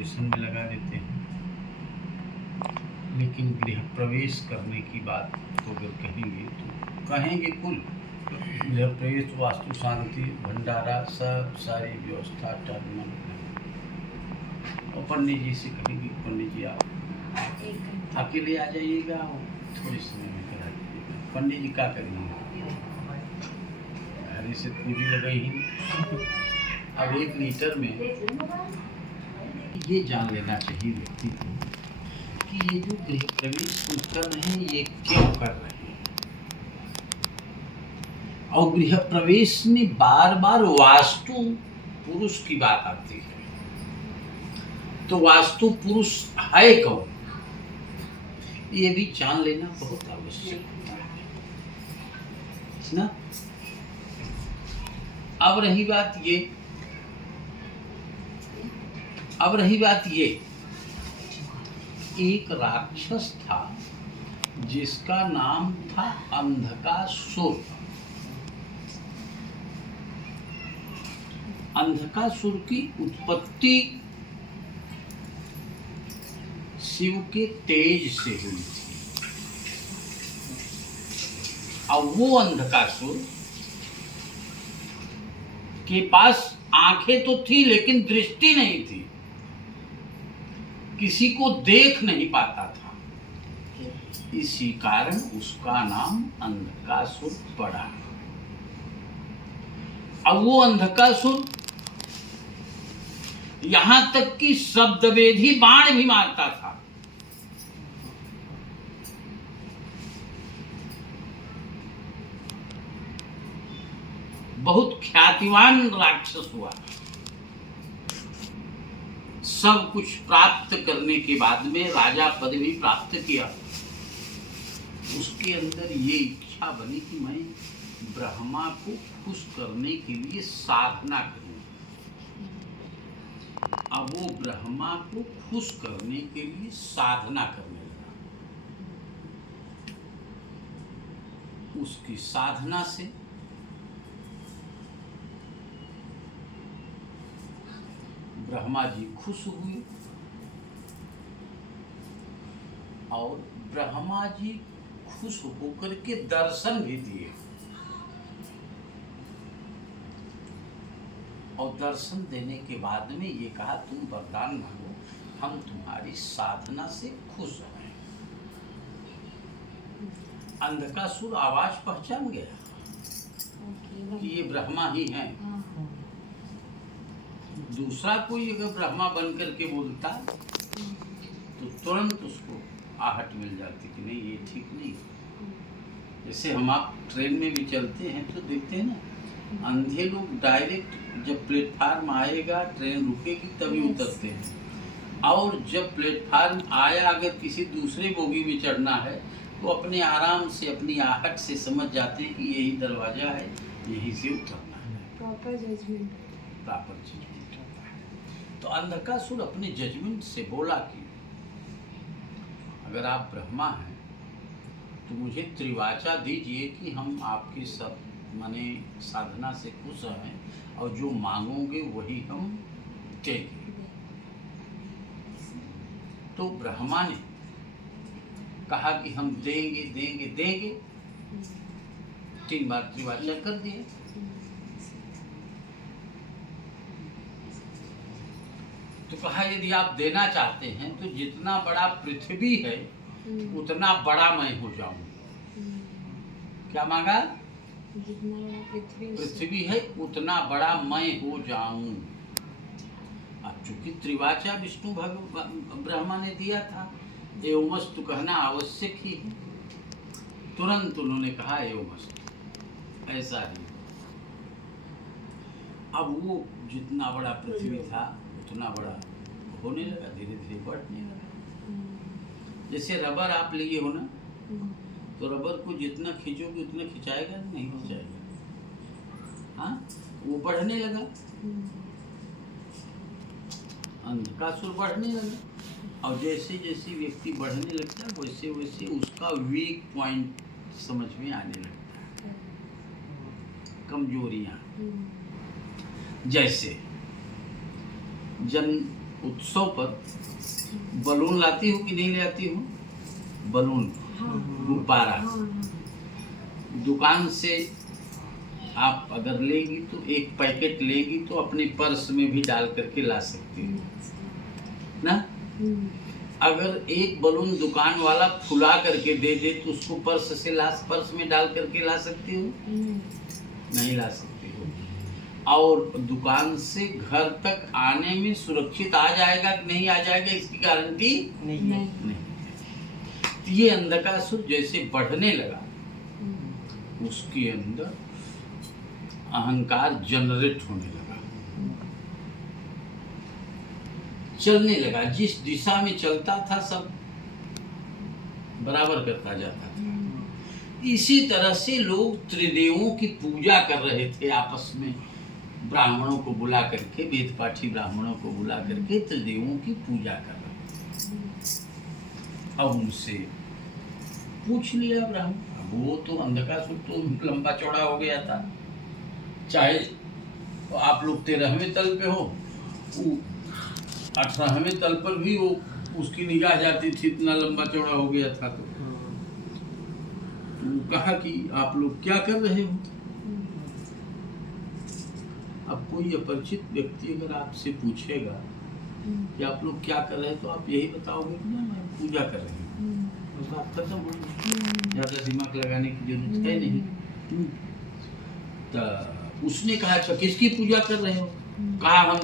Position में लगा देते हैं। लेकिन गृह प्रवेश करने की बात तो अगर कहेंगे तो कहेंगे कुल गृह प्रवेश, वास्तु शांति, भंडारा, सब सारी व्यवस्था टर्मन। और पंडित जी से कहेंगे पंडित जी आप अकेले आ जाइएगा और थोड़े समय में करा दीजिएगा। पंडित जी क्या करेंगे, अरे से पूरी लगाई ही। अब 1 लीटर में ये जान लेना चाहिए व्यक्ति को कि ये जो गृह प्रवेश कर रहे हैं ये क्यों कर रहे हैं। और गृह प्रवेश में बार बार वास्तु पुरुष की बात आती है, तो वास्तु पुरुष है कौन, ये भी जान लेना बहुत आवश्यक होता है ना। अब रही बात ये एक राक्षस था जिसका नाम था अंधकासुर। अंधकासुर की उत्पत्ति शिव के तेज से हुई थी। अब वो अंधकासुर के पास आंखें तो थी लेकिन दृष्टि नहीं थी, किसी को देख नहीं पाता था। इसी कारण उसका नाम अंधकासुर पड़ा। अब वो अंधकासुर यहां तक कि शब्दवेधी बाण भी मारता था। बहुत ख्यातिवान राक्षस हुआ। सब कुछ प्राप्त करने के बाद में राजा पद भी प्राप्त किया। उसके अंदर ये इच्छा बनी कि मैं ब्रह्मा को खुश करने के लिए साधना करूं। अब वो ब्रह्मा को खुश करने के लिए साधना करने लगा। उसकी साधना से ब्रह्मा जी खुश हुए और ब्रह्मा जी खुश होकर के दर्शन भी दिए। और दर्शन देने के बाद में ये कहा तुम वरदान मांगो, हम तुम्हारी साधना से खुश हैं। अंधकासुर आवाज पहचान गया कि ये ब्रह्मा ही हैं। दूसरा कोई अगर ब्रह्मा बन करके बोलता तो तुरंत उसको आहट मिल जाती कि नहीं ये ठीक नहीं। जैसे हम आप ट्रेन में भी चलते हैं तो देखते हैं ना, अंधे लोग डायरेक्ट जब प्लेटफार्म आएगा ट्रेन रुकेगी तभी उतरते हैं। और जब प्लेटफार्म आया अगर किसी दूसरे बोगी में चढ़ना है तो अपने आराम से अपनी आहट से समझ जाते हैं कि यही दरवाजा है, यहीं से उतरना है। प्रॉपर जजमेंट होता है। तो अंधकासुर अपने जजमेंट से बोला कि अगर आप ब्रह्मा हैं तो मुझे त्रिवाचा दीजिए कि हम आपके सब माने साधना से खुश हैं और जो मांगोगे वही हम देंगे। तो ब्रह्मा ने कहा कि हम देंगे देंगे देंगे। 3 बार त्रिवाचा कर दिए। तो कहा यदि आप देना चाहते हैं तो जितना बड़ा पृथ्वी है उतना बड़ा मैं हो जाऊं। क्या मांगा? जितना बड़ा पृथ्वी है उतना बड़ा मैं हो जाऊं। अब चूंकि त्रिवाचा विष्णु ब्रह्मा ने दिया था, एवमस्तु कहना आवश्यक ही है। तुरंत उन्होंने कहा एवमस्तु, ऐसा ही। अब वो जितना बड़ा पृथ्वी था उतना बड़ा होने लगा, धीरे धीरे बढ़ने लगा। जैसे रबर आप लिए हो ना, तो रबर को जितना खींचोगे उतना खिंचाएगा नहीं खिंचाएगा। हाँ, वो बढ़ने लगा। अंधकासुर बढ़ने लगा। और जैसे जैसे व्यक्ति बढ़ने लगता है वैसे वैसे उसका वीक पॉइंट समझ में आने लगता है, कमजोरियां। जैसे उत्सव पर बलून लाती हूँ कि नहीं लाती हूँ? बलून, गुब्बारा दुकान से आप अगर लेगी तो एक पैकेट लेगी तो अपने पर्स में भी डाल करके ला सकती हो ना। अगर एक बलून दुकान वाला फुला करके दे दे तो उसको पर्स में डाल करके ला सकती हो? नहीं ला सकती हो। और दुकान से घर तक आने में सुरक्षित आ जाएगा कि नहीं आ जाएगा, इसकी गारंटी नहीं। ये अंधकासुर जैसे बढ़ने लगा, उसके अंदर अहंकार जनरेट होने लगा, चलने लगा। जिस दिशा में चलता था सब बराबर करता जाता था। इसी तरह से लोग त्रिदेवों की पूजा कर रहे थे आपस में, ब्राह्मणों को बुला करके, वेद पाठी ब्राह्मणों को बुला करके त्रिदेवों की पूजा कर रहे थे। अब उनसे पूछ लिया ब्राह्मण, वो तो अंधकासुर तो लंबा चौड़ा हो गया था, चाहे आप लोग 13वें तल पे हो, 18वें तल पर भी वो उसकी निगाह जाती थी, इतना लंबा चौड़ा हो गया था। तो कहा कि आप लोग क्या कर रहे हो? अब कोई अपरिचित व्यक्ति अगर आपसे पूछेगा कि आप लोग क्या कर रहे हैं, तो आप यही बताओगे कि ना मैं पूजा कर रही हूँ, तो बात खत्म हो गई, ज़्यादा दिमाग लगाने की जरूरत है नहीं। तो उसने कहा अच्छा किसकी पूजा कर रहे हो? कहा हम